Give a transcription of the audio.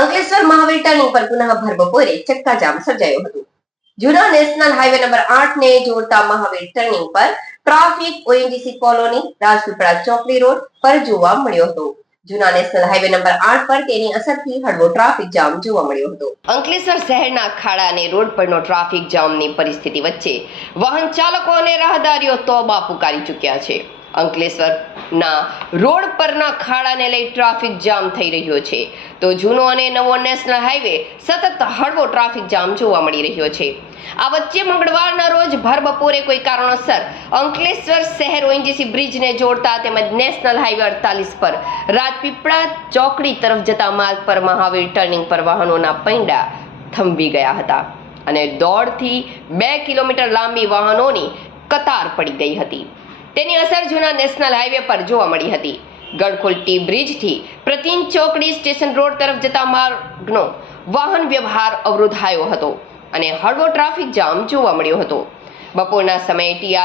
Ankleshwar Mahavir turning પર પુનઃ ભર બપોરે ચક્કાજામ સર્જાયું હતું. જૂના નેશનલ હાઈવે નંબર આઠ ને જોડતા મહાવીર ટર્નિંગ પર ટ્રાફિક, ઓએનજીસી કોલોની, રાજપીપળા ચોકડી રોડ પર જોવા મળ્યો હતો. જૂના નેશનલ હાઈવે નંબર આઠ પર તેની અસરથી હળવો ટ્રાફિક જામ જોવા મળ્યો હતો. અંકલેશ્વર શહેરના ખાડા અને રોડ પરનો ટ્રાફિક જામની પરિસ્થિતિ વચ્ચે વાહન ચાલકો અને રાહદારીઓ તોબા પુકારી ચૂક્યા છે. અંકલેશ્વરના રોડ પરના ખાડાને લઈ ટ્રાફિક જામ થઈ રહ્યો છે. તો જૂનો અને નવો નેશનલ હાઈવે સતત હળવો ટ્રાફિક જામ જોવા મળી રહ્યો છે. આ વચ્ચે મંગળવારના રોજ ભર બપોરે કોઈ કારણોસર અંકલેશ્વર શહેર ઓએનજીસી બ્રિજને જોડતા તેમજ નેશનલ હાઈવે અડતાલીસ પર રાજપીપળા ચોકડી તરફ જતા માર્ગ પર મહાવીર ટર્નિંગ પર વાહનોના પૈંડા થંભી ગયા હતા અને દોઢથી બે કિલોમીટર લાંબી વાહનોની કતાર પડી ગઈ હતી. તેની અસર જૂના નેશનલ હાઈવે પર જોવા મળી હતી. ગડખોલ ટી બ્રિજથી પ્રતિન ચોકડી સ્ટેશન રોડ તરફ જતા માર્ગનો વાહન વ્યવહાર અવરોધાયો હતો અને હળવો ટ્રાફિક જામ જોવા મળ્યો હતો. બપોરના સમયે ટીઆર